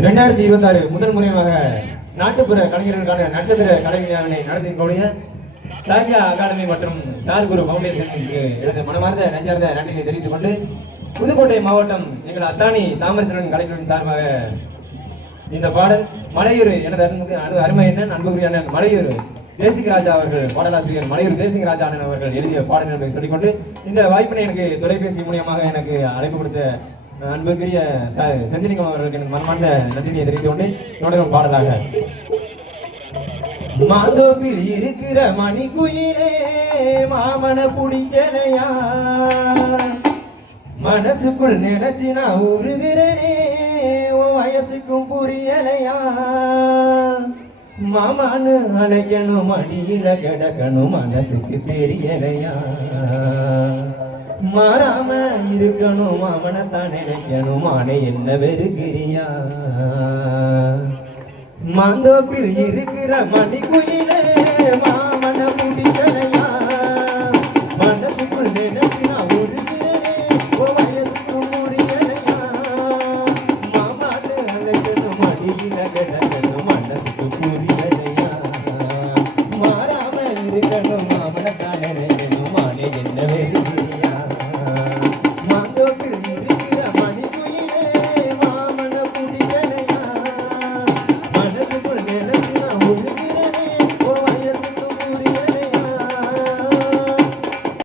2026 முதல் முறையாக நாட்டுப்புற கலைஞர்களுக்கான நட்சத்திர கலைஞர்களை நடத்திக்கூடிய சாகியா அகாடமி மற்றும் சார்குரு பவுண்டேஷனுக்கு எனது மனமார்ந்த நெஞ்சார்ந்த நன்றியை தெரிவித்துக் கொண்டு புதுக்கோட்டை மாவட்டம் எங்கள் அத்தானி தாமரச்சந்திரன் கலைஞரின் சார்பாக இந்த பாடல் மலையூர் எனது அருமை என்ன அன்புக்குரியான மலையூர் தேசிகராஜா அவர்கள் பாடலாசிரியர் மலையூர் தேசிகராஜா அவர்கள் எழுதிய பாடல் என்பதை சொல்லிக்கொண்டு இந்த வாய்ப்பினை எனக்கு தொலைபேசி மூலியமாக எனக்கு அழைப்பு கொடுத்த அன்புக்குரிய செந்திலிங்கம் அவர்களுக்கு எனக்கு மனமார்ந்த நன்றியை தெரிவித்துக் கொண்டு தொடரும் பாடலாக மாந்தோப்பில் இருக்கிற மணிக்குயிலே மாமன புடிக்கலையா மனசுக்குள் நினைச்சு நான் உருகிறனே உன் வயசுக்கும் புரியலையா மாமான்னு அழைக்கணும் அடியில கிடக்கணும் மனசுக்கு தெரியலையா மாறாம இருக்கணும் அவனைத்தான் நினைக்கணும் ஆனே என்ன வெறுக்கிறியா மாந்தோப்பில் இருக்கிற மணிக்குயிலே